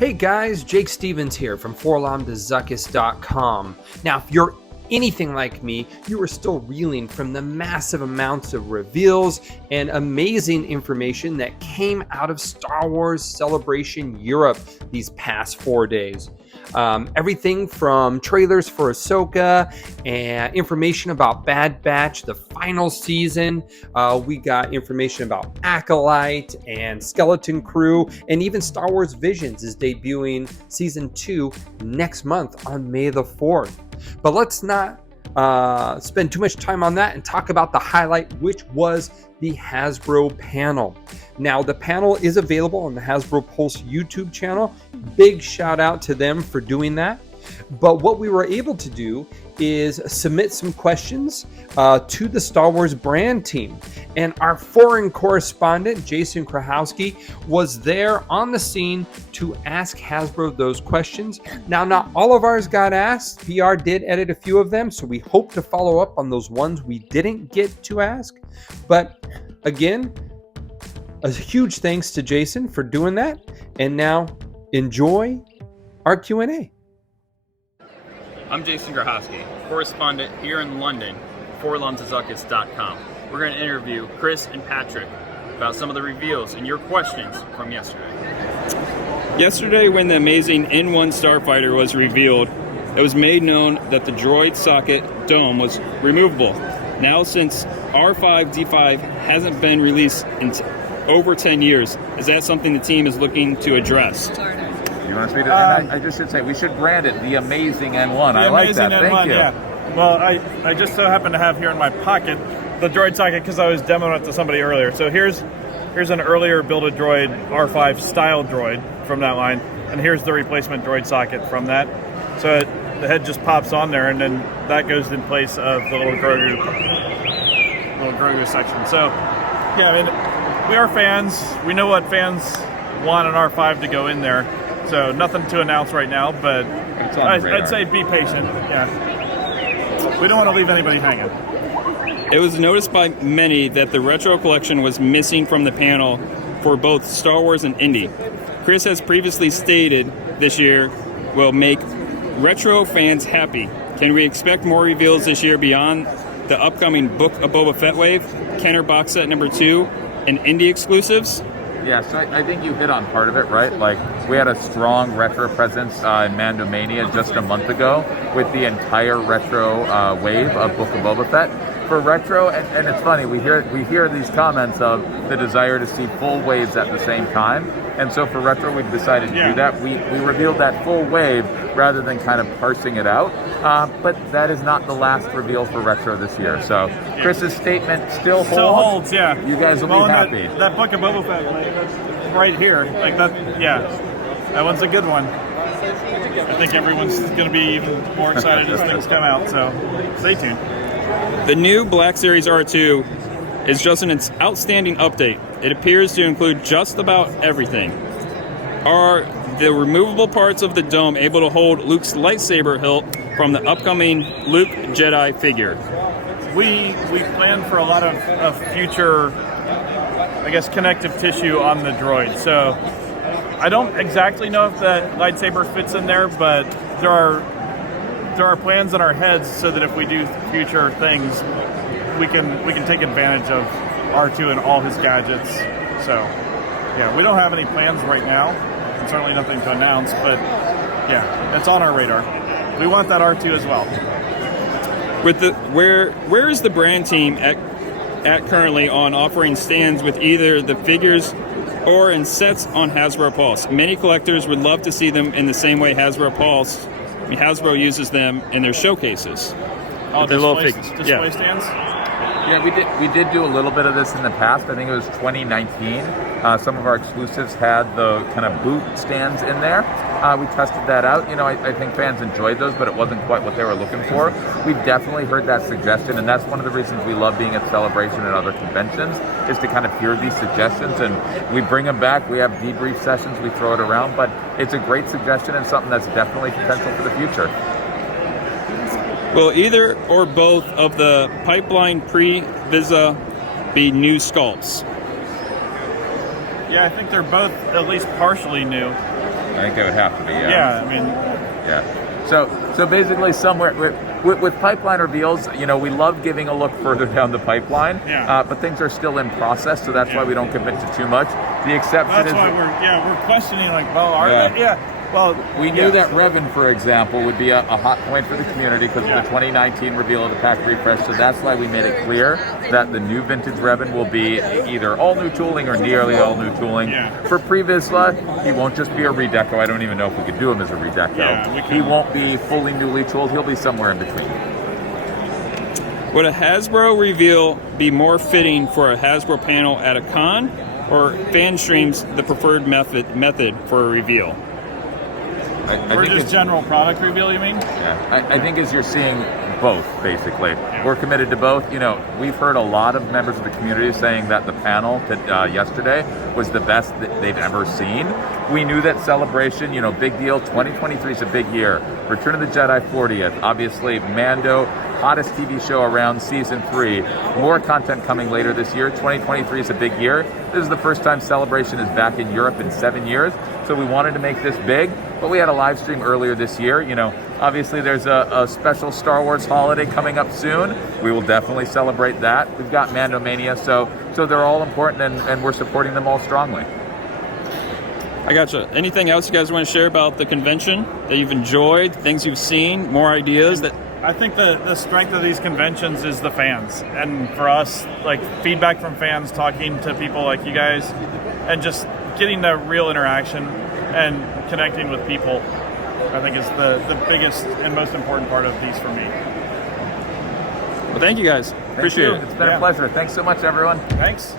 Hey guys, Jake Stevens here from forlomdezuckus.com. Now, if you're anything like me, you are still reeling from the massive amounts of reveals and amazing information that came out of Star Wars Celebration Europe these past 4 days. Everything from trailers for Ahsoka and information about Bad Batch, the final season. We got information about Acolyte and Skeleton Crew, and even Star Wars Visions is debuting season 2 next month on May the 4th. But let's not spend too much time on that and talk about the highlight, which was the Hasbro panel. Now, the panel is available on the Hasbro Pulse YouTube channel. Big shout out to them for doing that. But what we were able to do is submit some questions to the Star Wars brand team. And our foreign correspondent, Jason Grohoske, was there on the scene to ask Hasbro those questions. Now, not all of ours got asked. PR did edit a few of them, so we hope to follow up on those ones we didn't get to ask. But again, a huge thanks to Jason for doing that. And now, enjoy our Q&A. I'm Jason Grohoske, correspondent here in London for forlomdezuckus.com. We're going to interview Chris and Patrick about some of the reveals and your questions from yesterday. Yesterday, when the amazing N1 Starfighter was revealed, it was made known that the droid socket dome was removable. Now, since R5-D5 hasn't been released in over 10 years, is that something the team is looking to address? You want to speak to that? I just should say, we should brand it the Amazing N1. I like that. N1, Thank you. Yeah. Well, I just so happen to have here in my pocket the droid socket because I was demoing it to somebody earlier. So here's an earlier build-a droid R5 style droid from that line, and here's the replacement droid socket from that. So the head just pops on there, and then that goes in place of the little Grogu section. So yeah, I mean, we are fans. We know what fans want an R5 to go in there. So nothing to announce right now, but I'd say be patient. Yeah, we don't want to leave anybody hanging. It was noticed by many that the retro collection was missing from the panel for both Star Wars and Indy. Chris has previously stated this year will make retro fans happy. Can we expect more reveals this year beyond the upcoming Book of Boba Fett wave, Kenner box set number 2, and Indy exclusives? Yeah, so I think you hit on part of it, right? Like, we had a strong retro presence in Mandomania just a month ago with the entire retro wave of Book of Boba Fett. For retro, and it's funny, we hear these comments of the desire to see full waves at the same time. And so for retro, we've decided to do that. We revealed that full wave rather than kind of parsing it out. But that is not the last reveal for retro this year. So Chris's statement still holds. Yeah. You guys will be happy. That Book of Boba Fett right here, like that. Yeah, that one's a good one. I think everyone's going to be even more excited as things come out. So stay tuned. The new Black Series R2 is just an outstanding update. It appears to include just about everything. Are the removable parts of the dome able to hold Luke's lightsaber hilt from the upcoming Luke Jedi figure? We plan for a lot of future, I guess, connective tissue on the droid. So I don't exactly know if that lightsaber fits in there, but there are plans in our heads so that if we do future things, we can take advantage of R2 and all his gadgets. So yeah, we don't have any plans right now, and certainly nothing to announce, but yeah, it's on our radar. We want that R2 as well. With the where is the brand team at currently on offering stands with either the figures or in sets on Hasbro Pulse? Many collectors would love to see them in the same way Hasbro uses them in their showcases. Oh, display stands? Yeah, we did do a little bit of this in the past. I think it was 2019. Some of our exclusives had the kind of boot stands in there. We tested that out. You know, I think fans enjoyed those, but it wasn't quite what they were looking for. We've definitely heard that suggestion, and that's one of the reasons we love being at Celebration and other conventions, is to kind of hear these suggestions, and we bring them back. We have debrief sessions, we throw it around, but it's a great suggestion and something that's definitely potential for the future. Will either or both of the Pipeline Pre-Visa be new sculpts? Yeah, I think they're both at least partially new. I think it would have to be. Yeah, I mean, Yeah. So basically, somewhere with pipeline reveals, we love giving a look further down the pipeline. Yeah. But things are still in process, so that's why we don't commit to too much. The exception that's is why we're questioning, like, well, are Yeah. they? Yeah. Well, we knew that Revan, for example, would be a hot point for the community because of the 2019 reveal of the pack refresh. So that's why we made it clear that the new vintage Revan will be either all new tooling or nearly all new tooling. Yeah. For Pre-Vizsla, he won't just be a redeco. I don't even know if we could do him as a redeco. Yeah, he won't be fully newly tooled. He'll be somewhere in between. Would a Hasbro reveal be more fitting for a Hasbro panel at a con, or fan streams the preferred method for a reveal? I or think just general product reveal, you mean? Yeah, I think as you're seeing both, basically. We're committed to both. We've heard a lot of members of the community saying that the panel yesterday was the best that they've ever seen. We knew that Celebration, big deal. 2023 is a big year. Return of the Jedi 40th. Obviously, Mando, hottest TV show around season 3. More content coming later this year. 2023 is a big year. This is the first time Celebration is back in Europe in 7 years. So we wanted to make this big, but we had a live stream earlier this year. Obviously there's a special Star Wars holiday coming up soon. We will definitely celebrate that. We've got Mando Mania, so they're all important, and we're supporting them all strongly. I gotcha. Anything else you guys want to share about the convention that you've enjoyed, things you've seen, more ideas that... I think the strength of these conventions is the fans, and for us, like, feedback from fans, talking to people like you guys, and just getting the real interaction and connecting with people, I think is the biggest and most important part of these for me. Well, thank you guys. Appreciate it. It's been a pleasure. Thanks so much, everyone. Thanks.